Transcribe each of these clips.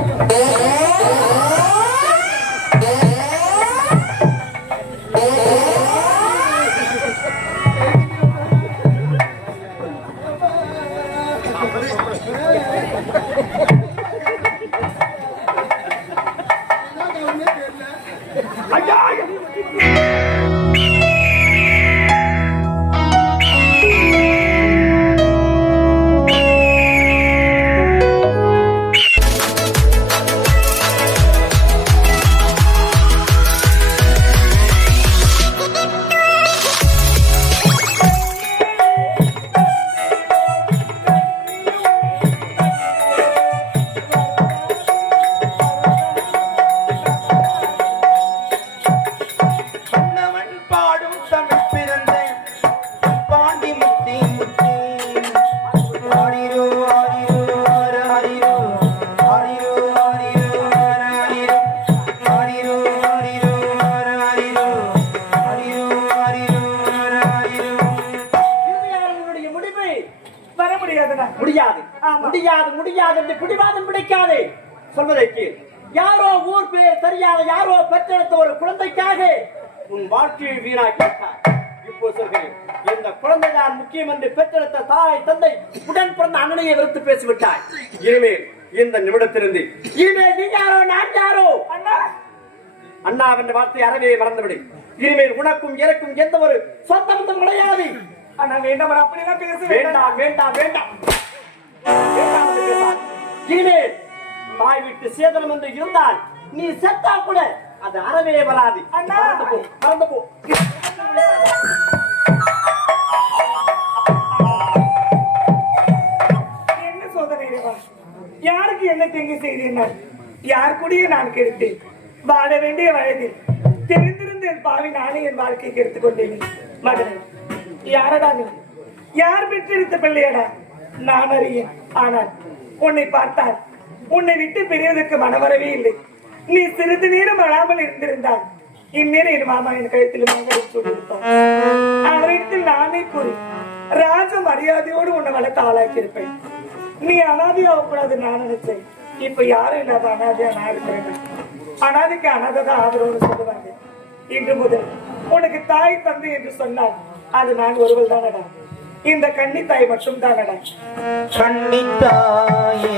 Música குழந்தைக்காக உன் வாழ்க்கையை வீணாக்கிவிட்டார் இப்போ சொல்கிறேன் இந்த குழந்தைதான் முக்கியம் என்று பெற்றெடுத்த தாய் தந்தை உடன் பிறந்த அண்ணனையை வெறுத்து பேசிவிட்டாய். இனிமேல் இந்த நிமிடத்திலிருந்து இனிமேல் நீ யாரோ நான் யாரோ? அண்ணா. அண்ணா என்ற வார்த்தை அறவே மறந்துவிடு. இனிமேல் உனக்கும் எனக்கும் எந்த ஒரு சொந்த பந்தம் கிடையாது. அண்ணா வேண்டாம் அப்படிலாம் பேச வேண்டாம். வேண்டாம் வேண்டாம். இனிமேல் தாய் விட்டு சேதனம் என்று இருந்தால் நீ செத்தா கூட அது அறவே வராது. மறந்து போ மறந்து போ. என்ன சோதனை? யாருக்கு என்ன தீங்கு செய்தேன்? யார் கூடயே நான் கெடுத்தேன் வாழ வேண்டிய வயதில் தெரிந்திருந்த என் பாவி நானே என் வாழ்க்கையை கெடுத்துக் கொண்டேன். மகனே யாரடா நீ? யார் பெற்றெடுத்த பிள்ளையடா? நான் அறியேன். ஆனால் உன்னை பார்த்தால் உன்னை விட்டு பிரிவதற்கு மனவரவே இல்லை. நீ சிறிது நேரம் அழாமல் இருந்திருந்தால் இந்நேரம் என் மாமா என் கழுத்தில் மகன் சொல்லியிருப்பார் அவரிடத்தில் நானே கூறி ராஜ மரியாதையோடு உன்னை வளர்த்து ஆளாக்கி இருப்பேன் நீ அனாதையாக கூடாது நான் நினைச்சேன் இப்ப யாரும் இல்லாத அனாதையா நான் இருக்கிறேன். அனாதைக்கு அனாதை தான் ஆதரவுன்னு சொல்லுவாங்க. இன்று முதல் உனக்கு தாய் தந்தை என்று சொன்னால் அது நான் ஒருவள் தானடா இந்த கண்ணி தாய் மட்டும் தானடா கண்ணி தாயே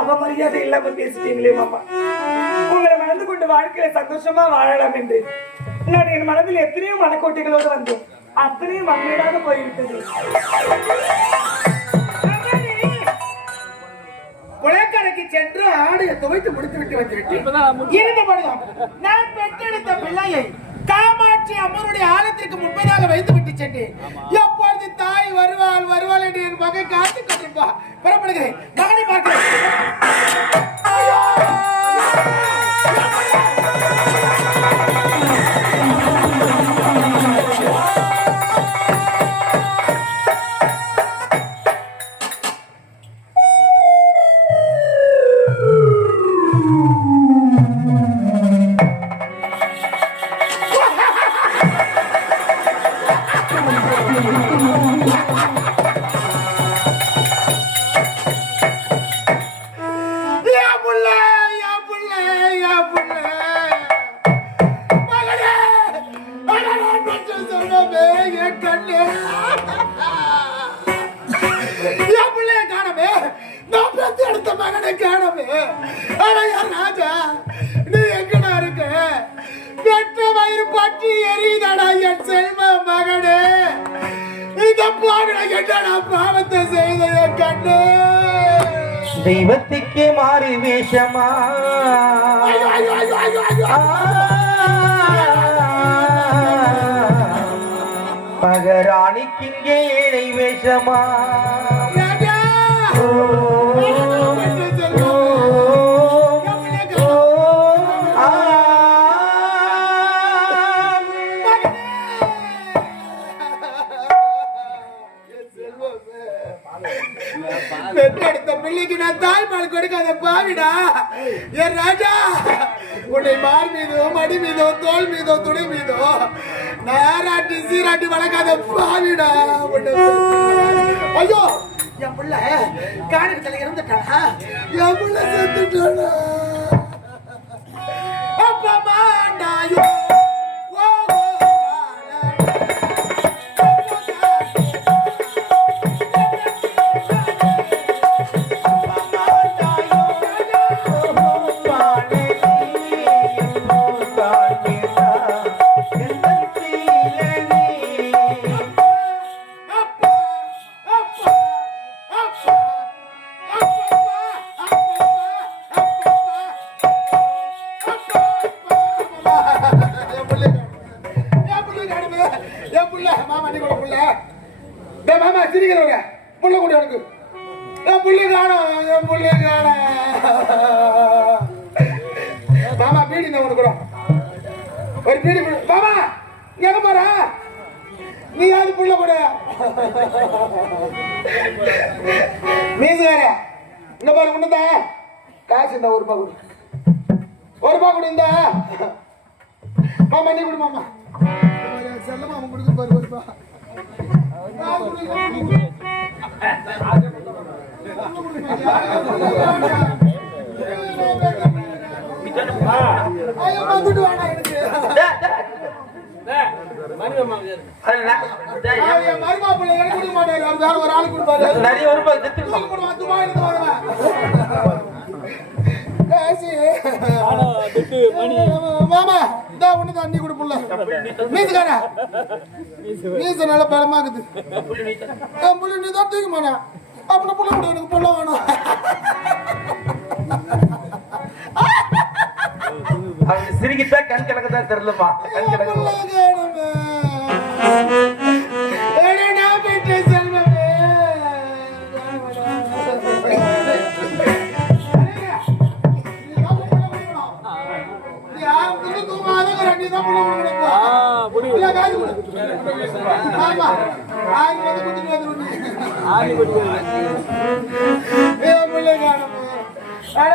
அவமரியாதை இல்லாம பேசிட்டீங்களே மாமா. உங்களை மணந்து கொண்டு வாழ்க்கையில சந்தோஷமா வாழலாம் என்று. நான் என் மனதில் எத்தனையோ மனக்கோட்டைகளோடு வந்தேன். அத்தனையும் மண்ணீடாக போய்விட்டது. சென்று ஆடையை துவைத்து முடித்து விட்டு வந்துவிட்டேன். இருந்தபடியும் நான் பெற்றெடுத்த பிள்ளையை காமாட்சி அம்மனுடைய ஆலயத்திற்கு முன்பதாக வைத்து விட்டு சென்றேன் தாய் வருவாள் வருவாள் என்று என் மகன் காத்து கொண்டிருப்பா புறப்படுகிறேன். மகனை பார்க்கிறேன். துணை மீதோ நேராட்டி சீராட்டி வளர்க்காத பாவிடா ஐயோ என் பிள்ளை காணகத்துல இறந்துட்டானா? என் பிள்ளை செத்துட்டானா? நிறைய ஒரு ரூபாய் செத்துருப்பான் மாமா இதா ஒண்ணு தண்ணி கொடு மீச நல்ல பலமாக்குது என் நீ தான் தூக்கி மாட்டா அப்புறம் புள்ள கூட எனக்கு புள்ள வேணும். சிரிக்கிட்டா கண் கலக்கத்தான் தெரியலப்பா. கண்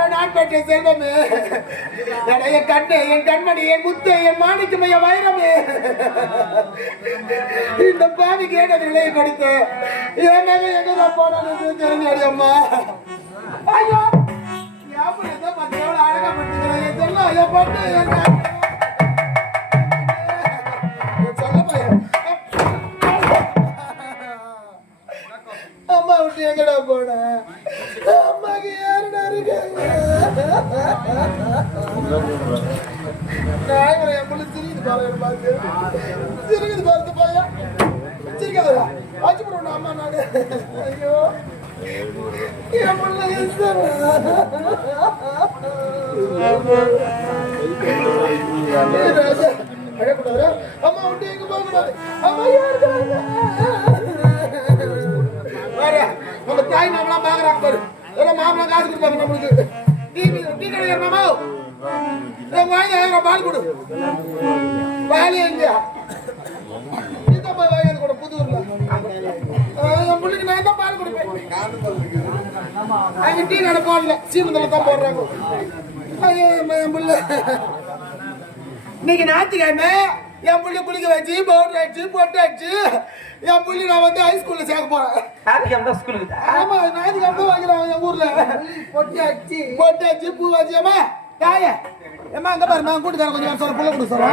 நான் பெற்ற செல்வமே. அட, என் கண்ணு என் கண்மணி என் முத்து என் மாணிக்கம் என் வைரமே. இந்த பாவிக்கு ஏன் நிலையை கொடுத்த? மகன் எங்க போனாலும் தெரிஞ்சு அம்மா? ஐயோ! பத்து எவ்வளவு அழகா என் செல்லம் என் பொண்ணு விட்டு எங்கடா போன? அம்மாக்கு யாருடா இருக்காங்க? நாங்களும் என் பிள்ளை சிரிக்குது பாரு பார்த்து. சிரிக்குது பார்த்து பையன். சிரிக்காதா ஆச்சு போடுவோம் அம்மா நாடு ஐயோ. என் புள்ள ராஜா, அழக்கூடாதுடா. அம்மா விட்டு எங்க போகக்கூடாது அம்மா யாருக்காங்க பாரு, தாய் மாமலாம் பாக்குறாங்க பாரு. எல்லாம் மாமலாம் காசு கொடுப்பாங்க நம்மளுக்கு. டீ டீ கடை மாமா. என் வாங்கி ஆயிரம் பால் கொடு. பால் எங்க நீதான் போய் வாங்கி கூட புதூர்ல. ஆ, என் பிள்ளைக்கு நான் தான் பால் கொடுப்பேன். அங்க டீ கடை போடல சீமந்தல தான் போடுறாங்க. ஐயோ, என் பிள்ளை. இன்னைக்கு ஞாயிற்றுக்கிழமை என் புள்ளி குளிக்க வச்சு பவுடர் அடிச்சு பொட்டு அடிச்சு என் புள்ளி நான் வந்து ஹைஸ்கூல்ல சேர்க்க போறேன். அந்த ஸ்கூலுக்கு ஆமா ஞாயிற்றுக்கிழமை தான் வைக்கிறான் என் ஊர்ல. பொட்டு அடிச்சு. பொட்டு அடிச்சு பூ வச்சு அம்மா தாய ஏம்மா அங்க பாருமா கூட்டுக்கார கொஞ்சம் சொல்ல புள்ள கொடு சொல்ல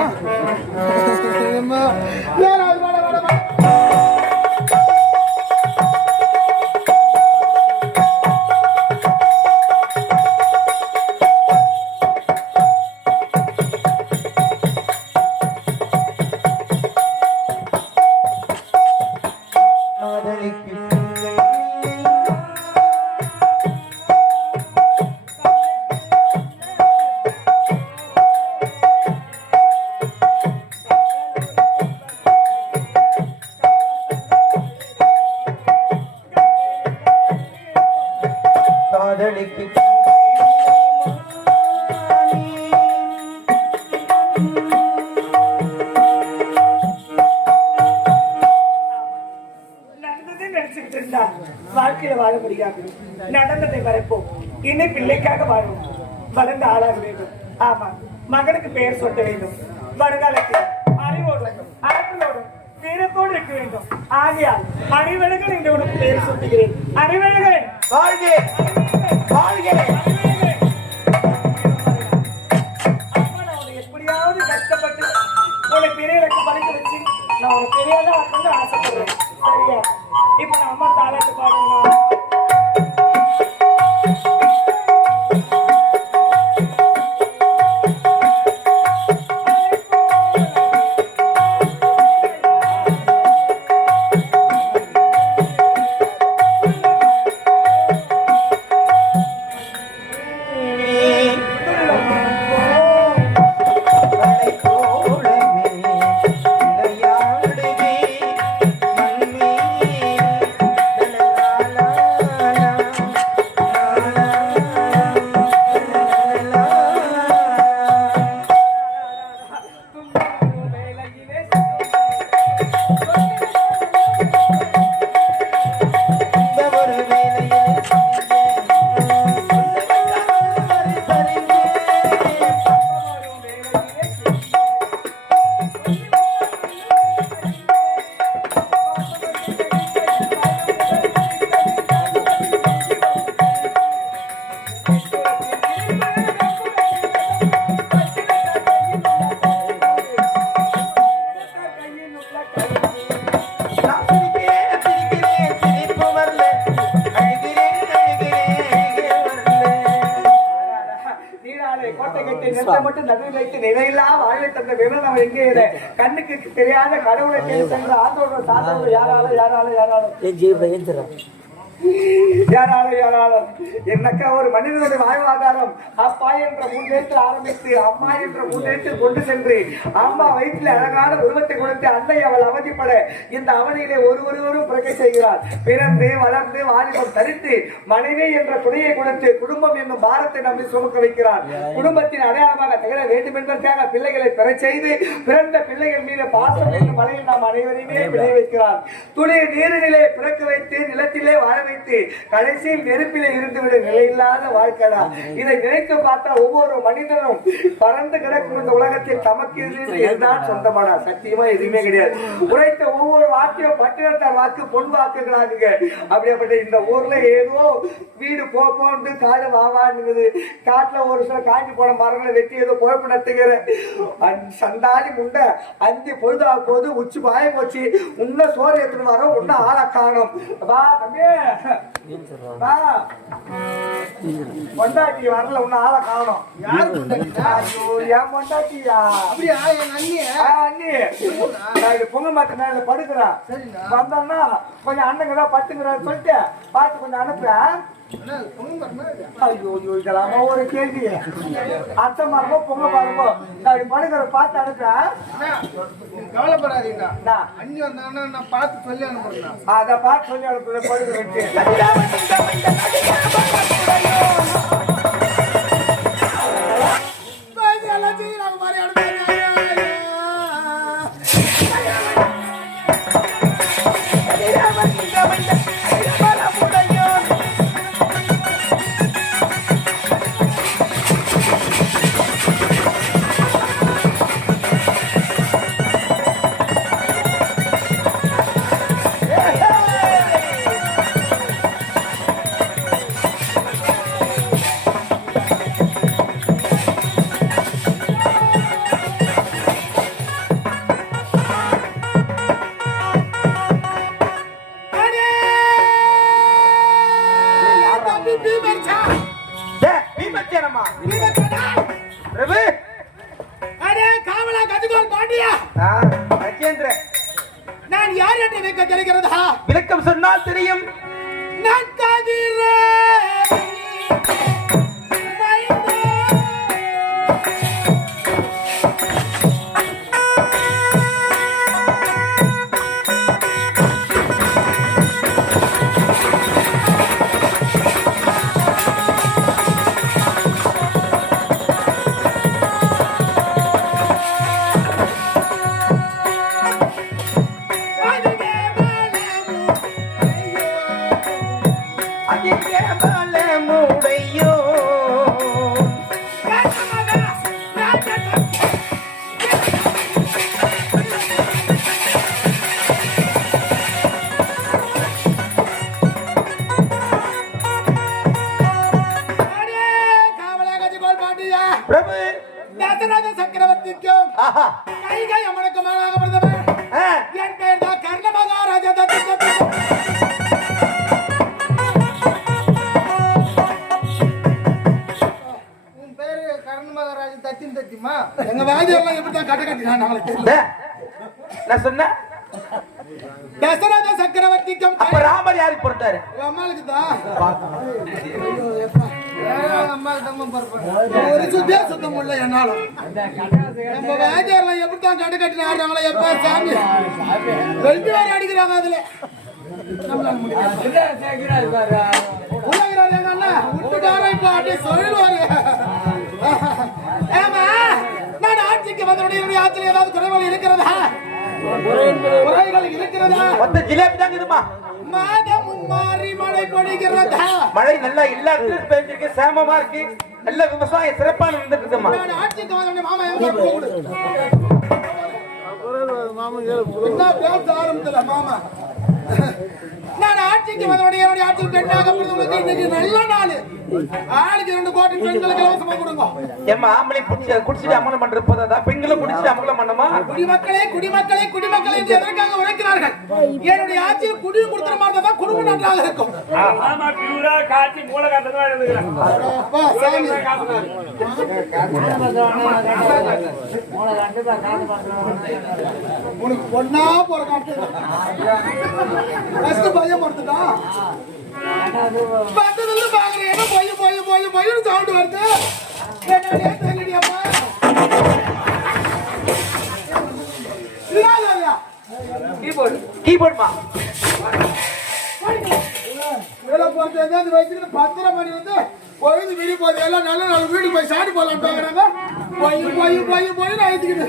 இனி பிள்ளைக்காக வாழும் வளர்ந்த ஆளாக வேண்டும். ஆமா மகனுக்கு பெயர் சொல்ல வேண்டும். வருங்காலத்தில் அறிவோடும் ஆற்றலோடும் வீரத்தோடு இருக்க வேண்டும். ஆகையால் அறிவழகன் என்று உனக்கு பெயர் சொல்லுகிறேன். அறிவழகன் வாழ்க! வாழ்க! எப்படியாவது கஷ்டப்பட்டு உன்னை பெரிய இடத்துக்கு படிக்க வச்சு நான் உனக்கு பெரியாத ஆக்கணும்னு ஆசைப்படுறேன். சரியா? இப்ப நான் அம்மா தாளாட்டு பாடுவேன் கோட்டை கட்டி நிறுத்த மட்டும் நடுவில் வைத்து நிலையில்லா வாழ்வை தந்த விவரம் எங்கே இரு? கண்ணுக்கு தெரியாத கடவுளை தேடி சென்ற ஆண்டோட சாத்தோட யாரால யாரால யாரால யாராலும் யாராலும் என்னக்கா ஒரு மனிதனுடைய வாழ்வாதாரம் அப்பா என்ற மூன்றேற்றில் ஆரம்பித்து அம்மா என்ற மூன்றேற்றில் கொண்டு சென்று அம்மா வயிற்றில் அழகான உருவத்தை கொடுத்து அன்னை அவள் அவதிப்பட இந்த அவனியிலே ஒரு ஒருவரும் பிறக்க செய்கிறார் பிறந்து வளர்ந்து வாலிபம் தரித்து மனைவி என்ற துணையை கொடுத்து குடும்பம் என்னும் பாரத்தை நம்பி சுமக்க வைக்கிறார் குடும்பத்தின் அடையாளமாக திகழ வேண்டும் என்பதற்காக பிள்ளைகளை பெற செய்து பிறந்த பிள்ளைகள் மீது பாசம் என்னும் மலையில் நாம் அனைவரையுமே விளைய வைக்கிறார். துளி நீரினிலே பிறக்க வைத்து நிலத்திலே வாழ வைத்து கடைசியில் நெருப்பிலே இருந்துவிட. நிலையில்லாத வாழ்க்கைடா. இதை நினைத்து பார்த்தா ஒவ்வொரு மனிதனும் பறந்து கிடக்கும் இந்த உலகத்தில் தமக்கு இதுதான் சத்தியமா எதுவுமே கிடையாது. உரைத்த ஒவ்வொரு வாக்கியம் பட்டினத்தார் வாக்கு பொன் வாக்குகளாகுங்க அப்படியாப்பட்ட இந்த ஊர்ல ஏதோ வீடு போப்போன்னு காடு வாவான்னுங்குது காட்டுல ஒரு சில காஞ்சி போன மரங்களை வெட்டி ஏதோ குழப்பம் நடத்துகிற சந்தாலி சண்டாளி முண்டை அஞ்சு பொழுதா போது உச்சி பாயம் போச்சு. உன்ன சோறு எடுத்துட்டு வரோம். உன்ன ஆளை காணும். வா தம்பி. பொண்டாட்டி வரல உன்ன ஆளை காணும். என் பொண்டாட்டியா? அப்படியா? என் அண்ணிய? ஆ, அண்ணி. நான் பொங்க நான் இதுல படுக்கிறேன். வந்தோம்னா கொஞ்சம் அண்ணங்க தான் பட்டுங்கிறான்னு சொல்லிட்டு பார்த்து கொஞ்சம் அனுப்புறேன். ஐயோ இதெல்லாமா ஒரு கேள்வி. அத்தை மரமோ பொங்க மரமோ நான் படுக்கிற பார்த்து அனுப்புறேன். கவலைப்படாதீங்க நான் அண்ணி வந்தாங்கன்னா நான் பார்த்து சொல்லி அனுப்புறேன் அதை பார்த்து சொல்லி அனுப்புறேன் நான் யார் என்று வைக்க தெரிகிறதா? விளக்கம் சொன்னால் தெரியும். நான் கதிரே தசரத சக்கரவர்த்திக்கும் கைகை அம்மனுக்கு மானாக பிறந்தவர் என் பெயர் தான் கர்ண மகாராஜா உன் பேரு கரண் மகாராஜ் தத்தின் தத்திமா எங்க வாதி எல்லாம் எப்படி தான் கட்ட தெரியல டே, நான் சொன்னேன் தசரத சக்கரவர்த்திக்கும் அப்ப ராமர் யாருக்கு பொறுத்தாரு அம்மாளுக்கு தான். ஒரு சுத்தியா சுத்தம் முடியல என்னாலும் நம்ம வேதியர்லாம் எப்படி தான் கட்ட ஆடுறாங்களோ எப்ப சாமி வெள்ளி வேற அடிக்கிறாங்க அதுல உலகிறாரு எங்க அண்ணா விட்டுட்டாரா இப்ப அப்படியே சொல்லுவாரு ஏமா நான் ஆட்சிக்கு வந்தவுடனே என்னுடைய ஆட்சியில் ஏதாவது இருக்கிறதா குறைகள் இருக்கிறதா மொத்த ஜிலேபி மாதம் முன்மாறி மழை பொழிகிறதா? மழை நல்லா எல்லா இடத்துலயும் பெஞ்சிருக்கு சேமமா இருக்கு நல்ல விவசாயம் சிறப்பா இருந்துட்டு இருக்குமா நான் ஆட்சிக்கு வந்தவுடனே மாமா எங்க கூப்பிடு என்ன பேச ஆரம்பிச்சல மாமா? நான் ஆட்சிக்கு வந்தவுடனே என்னுடைய ஆட்சியில் பெண்ணாக பிறந்தவங்களுக்கு இன்னைக்கு நல்ல நாள். ஆளுக்கு ரெண்டு கோடி பெண்களுக்கு இலவசமா கொடுங்க. ஏமா ஆம்பளை குடிச்சு குடிச்சிட்டு அமலம் பண்றது போதாதா? பெண்களும் குடிச்சிட்டு அமலம் பண்ணமா குடிமக்களே குடிமக்களே குடிமக்களே என்று எதற்காக உழைக்கிறார்கள் என்னுடைய ஆட்சியில் குடி கொடுக்கிற மாதிரி தான் குடும்பம் நன்றாக இருக்கும். ஆமா பியூரா காய்ச்சி மூளை காத்ததான் எழுதுகிறேன். அப்பா, சாமி. உனக்கு பொண்ணா பிறக்காட்டு ஃபர்ஸ்ட் பையன் பிறந்துட்டான் பக்கத்துல பாக்குறேன். என்ன பையன் பையன் பையன் பையன் சவுண்ட் வருது. என்னடியா தெரியலையாப்பா இல்ல கீபோர்டுமா? பத்திரம் பண்ணி வந்து பொழுது விடி போகுது. எல்லாம் நல்ல நல்ல வீடு போய் சாப்பிட்டு போகலாம் பாக்குறாங்க. பொய் பொய் பொய் பொய் அழைச்சிக்கிட்டு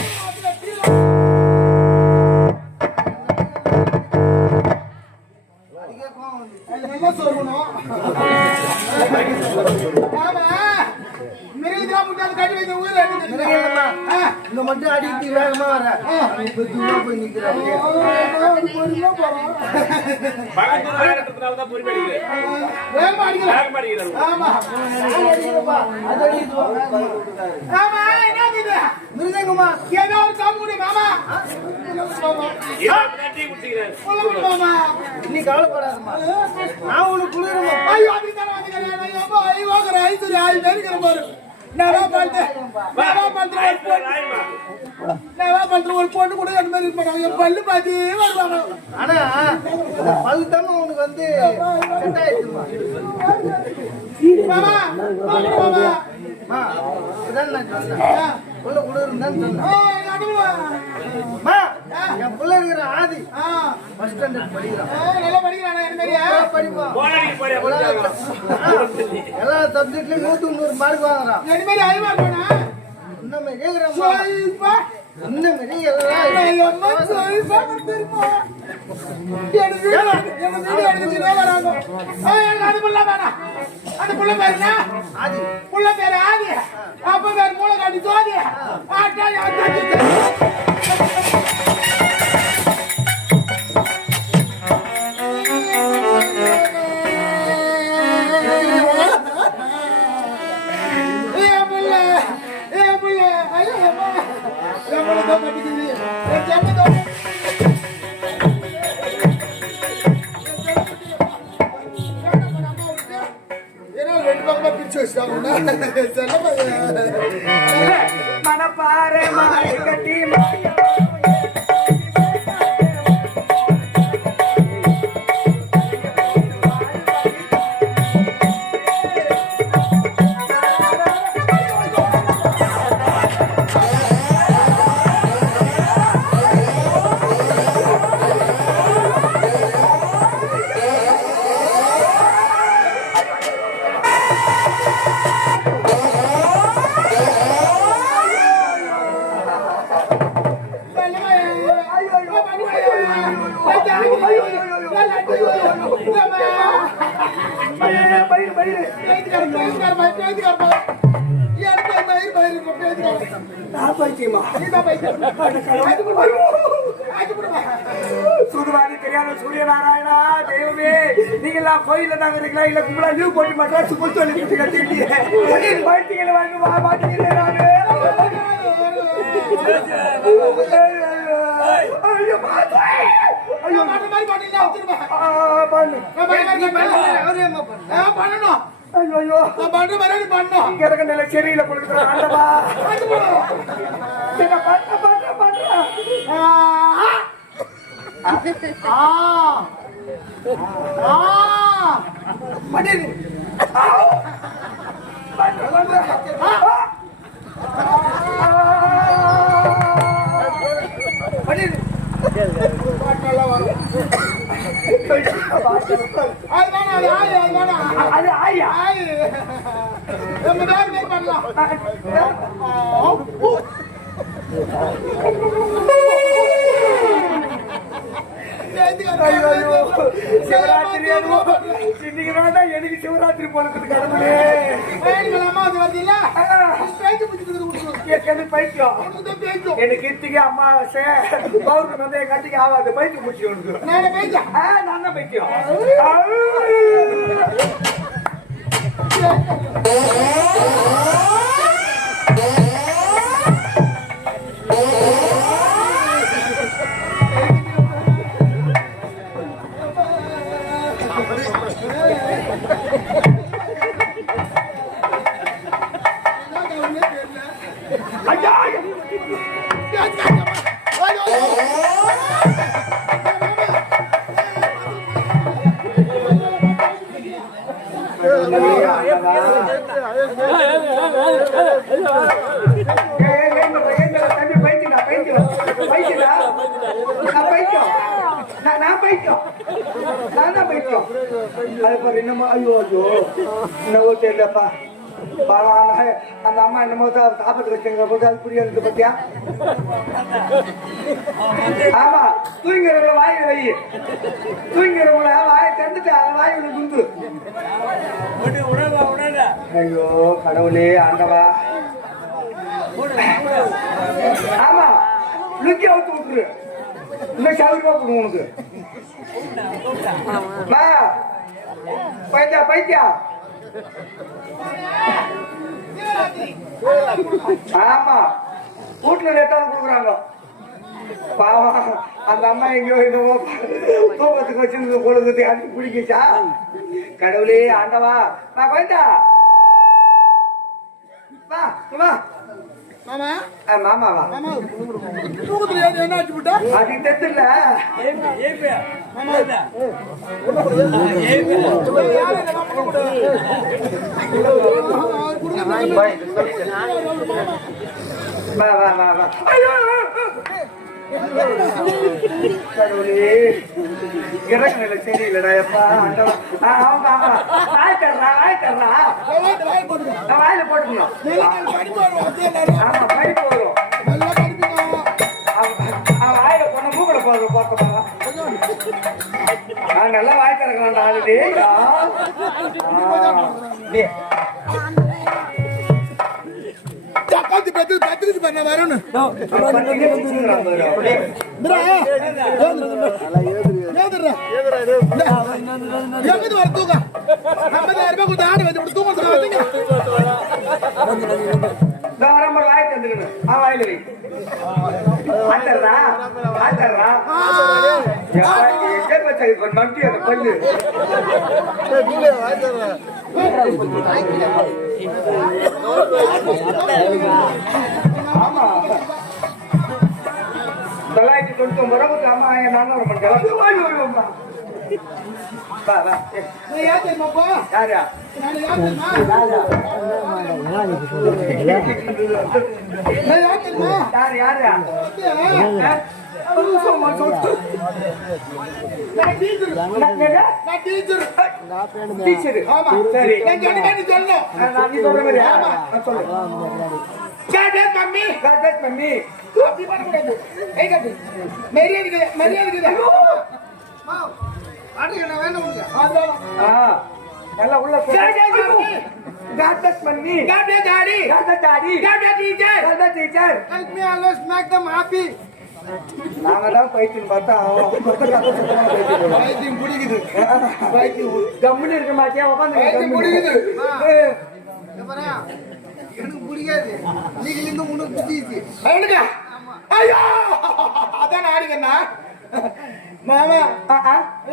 கட்டி வைத்த உயிரை எடுத்து மிருகம்மா, ஆ. இங்க மட்டும் அடிக்கடி வேகமா வர இப்ப தூரமா போய் நிக்கிற மிருதங்கம்மா ஏதோ ஒரு சாமி மாமா நீ கவலைப்படாதம்மா நான் உனக்கு குளிரமா ஐயோ அப்படி தானே ஐயோ ஐயோ ஐயோ ஐயோ ஐயோ ஐயோ ஐயோ ஐயோ ஐயோ ஐயோ வா பார்த்து நான் வா பார்த்து ஒரு பொண்ணு. ஒரு பொண்ணு கூட அந்த மாதிரி இருப்பாங்க என் பல்லு பாத்தி வருவாங்க. ஆனா பல்லு தானே உனக்கு வந்து செட் மாமா மாமா அம்மா, இதான் நான் சொன்னேன். உள்ள குளிரும் தான் சொன்னேன். ஏய், நடுவுல. அம்மா, என் பிள்ளை இருக்கிற ஆதி ஆ, ஃபர்ஸ்ட் ஸ்டாண்டர்ட் படிக்கிறான். நல்லா படிக்கிறானா படிப்பான் எல்லா சப்ஜெக்ட்லயும் நூத்தி நூறு மார்க் வாங்குறான் மாதிரி அறிவா போனா? இன்னமே கேக்குறான் இன்னமே அந்த புள்ள பேரு? ஆதி. புள்ள பேரு ஆதி. அப்ப பேரு மூளை காட்டி ஜோதி. ஆட்டா வச்சிட்டாங்க மனப்பாறை மாலை கட்டி நீங்க கோயில கோயில்ல தாங்க இருக்கீங்களா? இல்ல கும்பலா லீவ் போட்டு மட்ராஸ் போய் சொல்லி கட்டிட்டு பைத்தியங்களை வாங்க வா மாட்டீங்களே நானு. ஐயோ ஐயோ. மாதிரி பண்ணு. நான் பண்ண ஐயோ. பண்ணணும் இங்க இருக்க நிலை சரியில்லை கொடுக்குறேன் ஆண்டவா. ஆ. பண்ணலாம் ஐயோ ஐயோ சிவராத்திரி அதுவும் இன்னைக்கு வேண்டாம் எனக்கு போனதுக்கு கடவுளே அம்மா அது வருதுல்ல பேச்சு பிடிச்சிட்டு எனக்கு பைத்தியம்? எனக்கு இத்திக்கு அம்மாவாசை பௌர்ணமி வந்து என் கட்டிக்கு ஆகாது. பைத்தியம் முடிச்சு உனக்கு நான் ஆ, நான் தான் பைத்தியம். நான் பைத்தியம். நான் தான் பைத்தியம். அது பாரு, என்னமா ஐயோ, ஐயோ. என்ன ஓகே இல்லப்பா அந்த- அந்த அம்மா என்னமோ தான் சாப்பிட்டு வச்சுங்கிற போது அது புரியாது பத்தியா? ஆமா தூங்கிறவங்கள வாயை வை. தூங்கிறவங்கள வாயை திறந்துட்டு அந்த வாயில குந்து. ஐயோ கடவுளே ஆண்டவா. ஆமா லுக்கி அவுத்து விட்டுரு. இன்னும் சவுரி போடும் உனக்கு. பைத்தியா பைத்தியா ஆமா வீட்டுல நெட்டாவது கொடுக்குறாங்க. பாவம் அந்த அம்மா எங்கேயோ என்னவோ தூக்கத்துக்கு வச்சிருந்து பொழுது அடி பிடிக்கிச்சா? கடவுளே ஆண்டவா நான் போயிட்டா வா வா. மாமா. மாமாவா மாமா தூக்கத்துல என்ன ஆச்சு விட்டா அது தெரியல. வா வா சரியில்லடா எப்பா வாய் தர்றா வாய் தர்றா வாயில போட்டுக்கணும் ஆமா. வரும் அவன் வாயில போன மூக்கல பார்க்க நல்லா வாய் திறக்கலாம்டா ஆல்ரெடி சப்பாத்தி பத்து பத்துக்கு பண்ண வரணும் எங்கிட்டு வர தூக்கம். ஐம்பதாயிரம் ரூபாய் கொடுத்து ஆடு வச்சு தூக்கம் வாய் தந்துக்கணும் ஆ வாயில வை ஆத்தர்றா ஆத்தர்றா எங்க வச்சது கொஞ்சம் நம்பி அந்த பல்லு. ஆமா. தொள்ளாயிரத்தி தொண்ணூத்தி ஒன்பது ரூபாய் அம்மா என் நானூறு மணி வா வா நான் யார் யாரா நான் நான் யார் யாரா டீச்சர் ஆமா சரி நான் சொல்லணும் நான் சொல்ற மாதிரி ஆமா நான் மம்மி மரியாதை மரியாதை நல்லா உள்ள bless பண்ணி. Bless daddy. God bless teacher. God bless teacher. Help me always make them happy. நாங்க தான் பைத்தியம் பார்த்தா பைத்தியம் பிடிக்குது. பைத்தியம். கம்முன்னு இருக்க மாட்டியா? உட்காந்து பைத்தியம் பிடிக்குது. எனக்கு பிடிக்காது. நீங்க இருந்து உனக்கு பிடிச்சி அவனுக்கா ஐயோ! அதான் ஆடிக்கண்ணா மாமா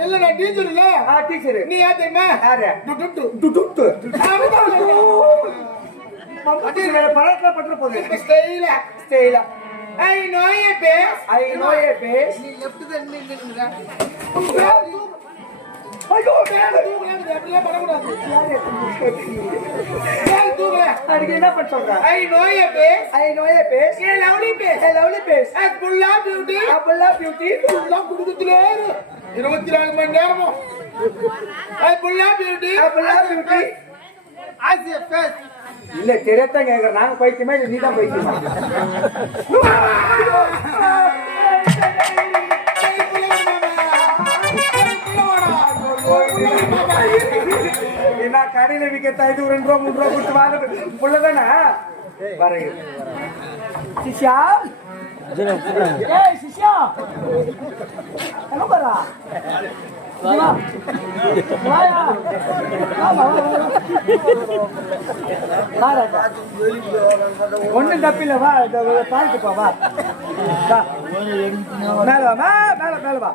இல்ல நான் டீச்சர் இல்ல டீச்சர். நீ யார் தெரியுமா? யாரு? டுடுட்டு. துட்டு அவன்தான் பழக்கம் பற்ற போகுது ஸ்டைலா Stella I know a face. I know a face. நீ லெஃப்ட் தான் நின்னுங்க ஐயோ மேல பண்ணக்கூடாது அதுக்கு என்ன பண்ண சொல்ற? I know a face I know a face a lovely face a lovely face ஐ புல்லா பியூட்டி அப்பல்லா பியூட்டி புல்லா குடுக்கத்திலே இரு. இருபத்தி நாலு மணி நேரமும். ஐ புல்லா பியூட்டி அப்பல்லா பியூட்டி ஆசிய பேஸ் இல்ல தெரியத்தான் கேக்குறேன் நாங்க பைத்தியமா நீ தான் பைத்தியமா? என்ன கடையில விற்கிறதா இது ஒரு ரெண்டு ரூபா மூணு ரூபா கொடுத்து வாங்க. புள்ளதானே பாருங்க சிஷ்யா? ஏய் சிஷ்யா. எங்க போறா வா. வாயா. வா, வா, வா, வா. வா, மேல வா மேல மேல வா.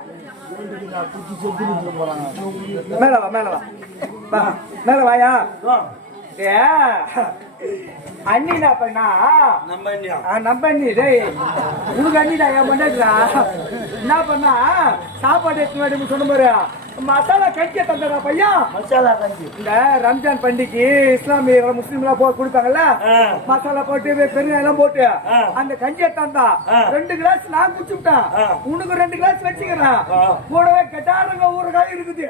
மேல வா மேல வா. மேல வாயா. ஏ அண்ணி என்ன பண்ணா நம்ம ஆ, நம்ம அண்ணி டேய். உனக்கு அண்ணிடா என் பண்ணா என்ன பண்ணா? சாப்பாடு எடுத்து வேணும் சொன்ன பாரு. மசாலா கஞ்சிய தந்தடா பையன். மசாலா கஞ்சி. இந்த ரம்ஜான் பண்டிகை இஸ்லாமிய முஸ்லீம்லாம் போ கொடுப்பாங்கல்ல? மசாலா போட்டு எல்லாம் போட்டு அந்த கஞ்சியை தந்தா ரெண்டு கிளாஸ் நான் குடிச்சுட்டேன் உனக்கு ரெண்டு கிளாஸ் வச்சுக்கிறேன். கூடவே கெட்டாருங்க ஊறுகாய் இருக்குது.